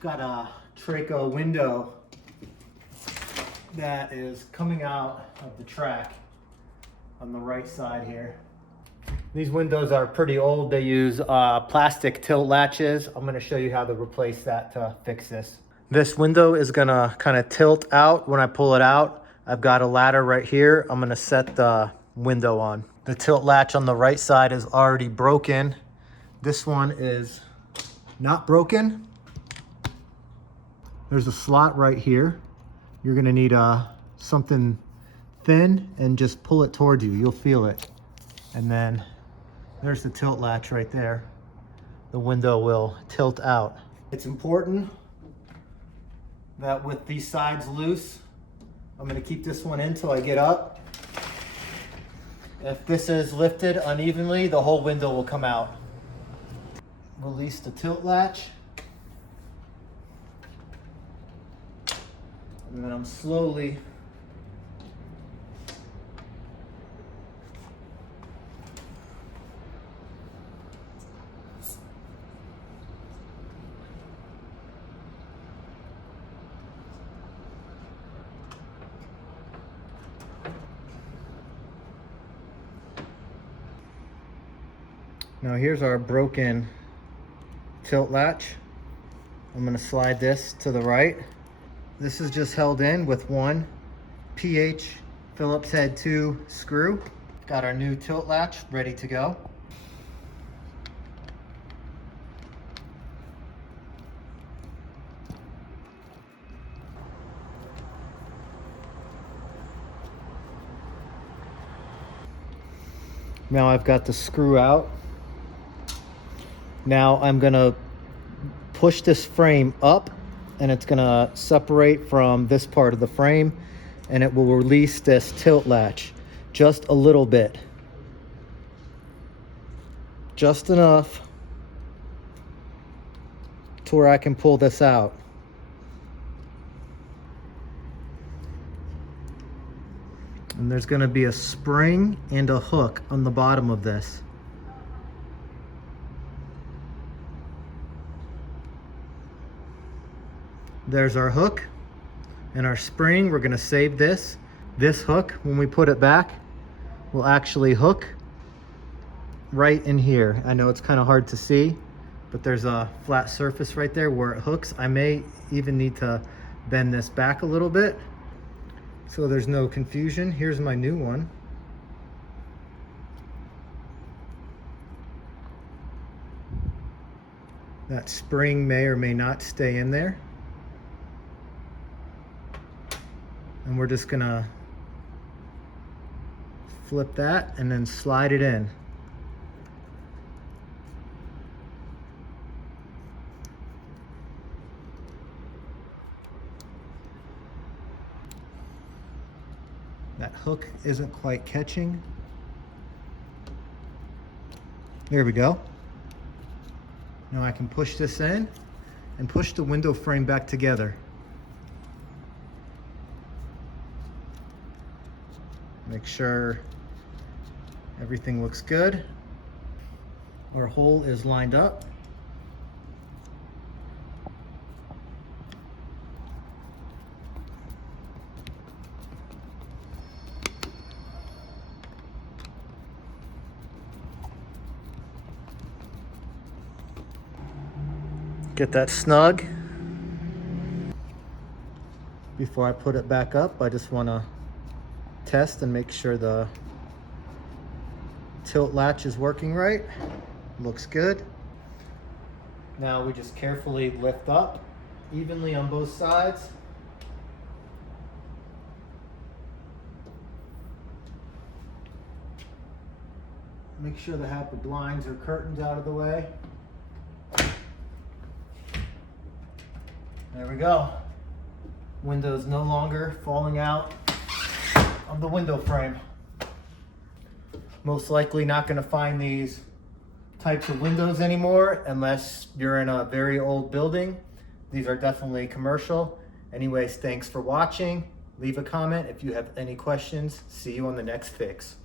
Got a Traco window that is coming out of the track on the right side here. These windows are pretty old. They use plastic tilt latches. I'm gonna show you how to replace that to fix this. This window is gonna kind of tilt out when I pull it out. I've got a ladder right here. I'm gonna set the window on. The tilt latch on the right side is already broken. This one is not broken. There's a slot right here. You're gonna need something thin and just pull it towards you. You'll feel it. And then there's the tilt latch right there. The window will tilt out. It's important that with these sides loose, I'm gonna keep this one in till I get up. If this is lifted unevenly, the whole window will come out. Release the tilt latch. And then I'm slowly Now here's our broken tilt latch. I'm gonna slide this to the right. This is just held in with one PH Phillips head 2 screw. Got our new tilt latch ready to go. Now I've got the screw out. Now I'm gonna push this frame up and it's gonna separate from this part of the frame and it will release this tilt latch just a little bit. Just enough to where I can pull this out. And there's gonna be a spring and a hook on the bottom of this. There's our hook and our spring. We're gonna save this. This hook, when we put it back, will actually hook right in here. I know it's kind of hard to see, but there's a flat surface right there where it hooks. I may even need to bend this back a little bit so there's no confusion. Here's my new one. That spring may or may not stay in there. And we're just gonna flip that and then slide it in. That hook isn't quite catching. There we go. Now I can push this in and push the window frame back together. Make sure everything looks good. Our hole is lined up. Get that snug. Before I put it back up, I just want to test and make sure the tilt latch is working right. Looks good. Now we just carefully lift up evenly on both sides. Make sure to have the blinds or curtains out of the way. There we go. Window's no longer falling out of the window frame. Most likely not going to find these types of windows anymore unless you're in a very old building. These are definitely commercial. Anyways, thanks for watching. Leave a comment if you have any questions. See you on the next fix.